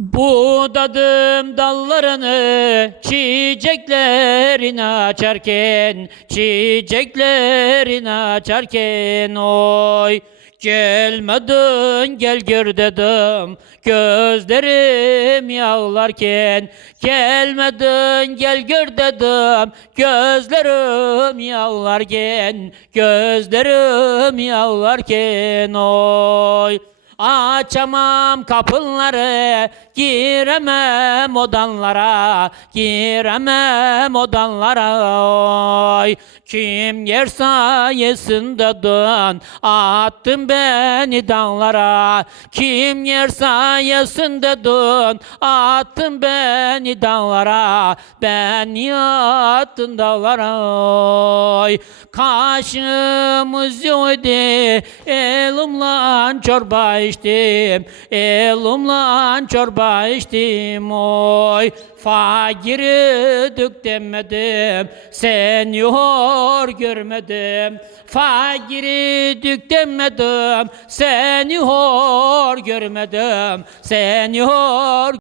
Budadım dallarını çiçeklerini açarken Çiçeklerini açarken oy. Gelmedin gel gör dedim Gözlerim yağlarken. Gelmedin gel gör dedim Gözlerim yağlarken Gözlerim yağlarken oy Açamam kapıları, giremem odanlara, giremem odanlara. Oy. Kim yer sayesinde dön, attın beni dağlara. Kim yer sayesinde dön, attın beni dağlara. Beni attın dağlara. Oy. Kaşımız yoktu, elimle çorba içtim, elimle çorba içtim oy. Fakiri dük demedim, sen yor görmedim. Fakiri dük demedim, sen yor görmedim. Sen yor